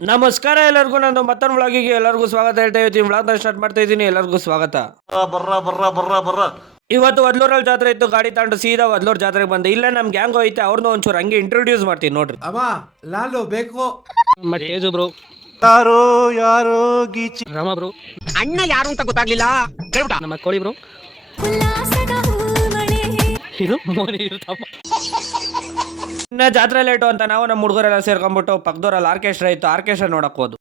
ನಮಸ್ಕಾರ ಎಲ್ಲರಿಗೂ, ನಾನು ಮತ್ತೊಂದು ವ್ಲಾಗಿಗೆ ಎಲ್ಲರಿಗೂ ಸ್ವಾಗತ ಹೇಳ್ತಾ ಇದ್ದೀನಿ. ವ್ಲಾಗ್ನ ಸ್ಟಾರ್ಟ್ ಮಾಡ್ತಾ ಇದ್ದೀನಿ. ಎಲ್ಲರಿಗೂ ಸ್ವಾಗತ. ಇವತ್ತು ವದ್ಲೂರಲ್ಲಿ ಜಾತ್ರೆ ಇತ್ತು. ಗಾಡಿ ತಗೊಂಡು ಸೀದಾ ವದ್ಲೂರ್ ಜಾತ್ರೆಗೆ ಬಂದೆ. ಇಲ್ಲೇ ನಮ್ ಗ್ಯಾಂಗ್ ಐತೆ, ಅವ್ರನ್ನ ಒಂಚೂರು ಹಂಗೆ ಇಂಟ್ರೊಡ್ಯೂಸ್ ಮಾಡ್ತೀನಿ ನೋಡ್ರಿ. ಅಮ್ಮ ಲಾಲು ಬೇಕು. ನಮ್ಮ ತೇಜು ಬ್ರೋ, ಯಾರೋ ಗೀಚಿ ರಾಮ ಬ್ರೋ, ಅಣ್ಣ ಯಾರು ಅಂತ ಗೊತ್ತಾಗ್ಲಿಲ್ಲ. ನಮ್ಮ ಕೋಳಿ ಬ್ರೋ, ಇದು ಮೋನಿ ಇರುತ್ತಮ್ಮ. ಇನ್ನ ಜಾತ್ರೆ ಲೇಟು ಅಂತ ನಾವು ನಮ್ಮ ಹುಡುಗರೆಲ್ಲ ಸೇರ್ಕೊಂಡ್ಬಿಟ್ಟು ಪಕ್ಕದವರಲ್ಲಿ ಆರ್ಕೆಸ್ಟ್ರಾ ಇತ್ತು, ಆರ್ಕೆಸ್ಟ್ರಾ ನೋಡಕ್ ಹೋದು.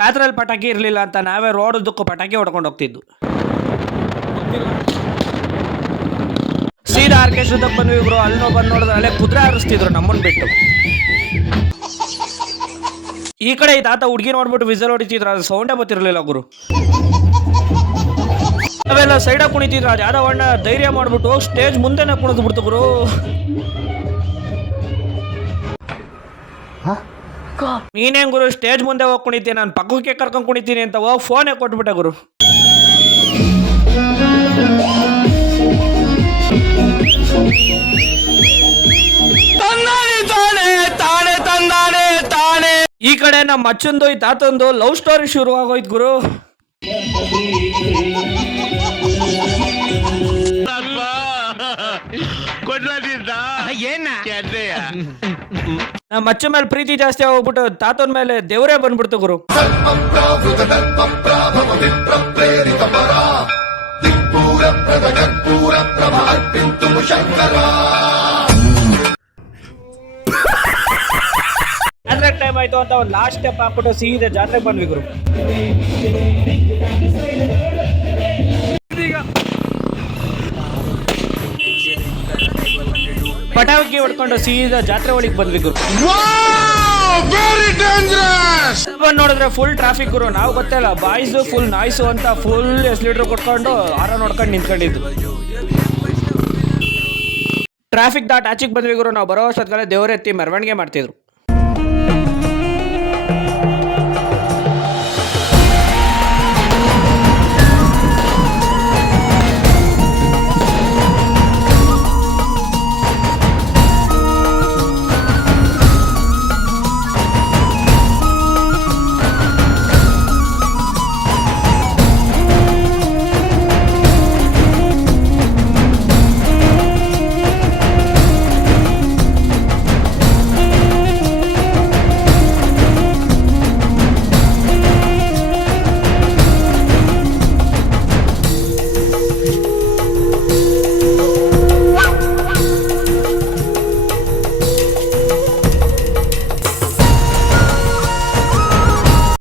ಜಾತ್ರೆಯಲ್ಲಿ ಪಟಾಕಿ ಇರ್ಲಿಲ್ಲ ಅಂತ ನಾವೇ ರೋಡದಕ್ಕೂ ಪಟಾಕಿ ಹೊಡ್ಕೊಂಡು ಹೋಗ್ತಿದ್ದು. ಸೀದಾ ಆರ್ಕೆಸ್ಟ್ರಾದಾಗ ಬಂದ್ವಿ ಬ್ರೋ. ಅಲ್ಲೋ ಬಂದು ನೋಡಿದ್ರೆ ಅಲ್ಲೇ ಕುದುರೆ ಹಾರಿಸ್ತಿದ್ರು ನಮ್ಮನ್ ಬಿಟ್ಟು. ಈ ಕಡೆ ಈ ತಾತ ಹುಡುಗಿ ನೋಡ್ಬಿಟ್ಟು ವಿಸಲ್ ಹೊಡಿತಿದ್ರು, ಅದು ಸೌಂಡೇ ಗೊತ್ತಿರಲಿಲ್ಲ ಗುರು. ಅವೆಲ್ಲ ಸೈಡಾಗಿ ಕುಣಿತಿದ್ರು. ಅದು ಯಾವ್ದೋ ಅಣ್ಣ ಧೈರ್ಯ ಮಾಡ್ಬಿಟ್ಟು ಸ್ಟೇಜ್ ಮುಂದೆನೆ ಕುಣಿದು ಬಿಡ್ತು ಗುರು. ನೀನೇನ್ ಗುರು ಸ್ಟೇಜ್ ಮುಂದೆ ಹೋಗಿ ಕುಣಿತೀನಿ, ನಾನು ಪಕ್ಕಕ್ಕೆ ಕರ್ಕೊಂಡು ಕುಣಿತೀನಿ ಅಂತ ಹೋಗಿ ಫೋನೇ ಕೊಟ್ಬಿಟ್ಟೆ ಗುರು. ಈ ಕಡೆ ನಮ್ಮ ಅಚ್ಚಂದು ಈ ತಾತಂದು ಲವ್ ಸ್ಟೋರಿ ಶುರು ಆಗೋಯ್ತು ಗುರು. ನಮ್ಮ ಅಚ್ಚ ಮೇಲೆ ಪ್ರೀತಿ ಜಾಸ್ತಿ ಹೋಗ್ಬಿಟ್ಟು ತಾತನ ಮೇಲೆ ದೇವರೇ ಬಂದ್ಬಿಡ್ತು ಗುರು. ಜಾತ್ರೆ ಟೈಮ್ ಆಯ್ತು ಅಂತ ಒಂದು ಲಾಸ್ಟ್ ಸ್ಟೆಪ್ ಹಾಕ್ಬಿಟ್ಟು ಸೀದಾ ಜಾತ್ರೆಗೆ ಬಂದ್ವಿ ಗುರು. ಪಟಾಕಿ ಹೊಡ್ಕೊಂಡು ಸೀದಾ ಜಾತ್ರೆ ಒಳಗೆ ಬಂದ್ವಿ ಗುರು. ನೋಡಿದ್ರೆ ಫುಲ್ ಟ್ರಾಫಿಕ್ ಗುರು. ನಾವು ಗೊತ್ತಿಲ್ಲ, ಬಾಯ್ಸ್ ಫುಲ್ ನಾಯ್ಸು ಅಂತ ಫುಲ್ ಎಸ್ಲೀಟರ್ ಕೊಟ್ಕೊಂಡು ಆರ ನೋಡ್ಕೊಂಡು ನಿಂತ್ಕೊಂಡಿದ್ದು. ಟ್ರಾಫಿಕ್ ದಾಟ್ ಆಚೆಗೆ ಬಂದ್ವಿ ಗುರು. ನಾವು ಬರೋ ಅಷ್ಟೊತ್ತಿಗೆ ದೇವರೆತ್ತಿ ಮೆರವಣಿಗೆ ಮಾಡ್ತಿದ್ರು.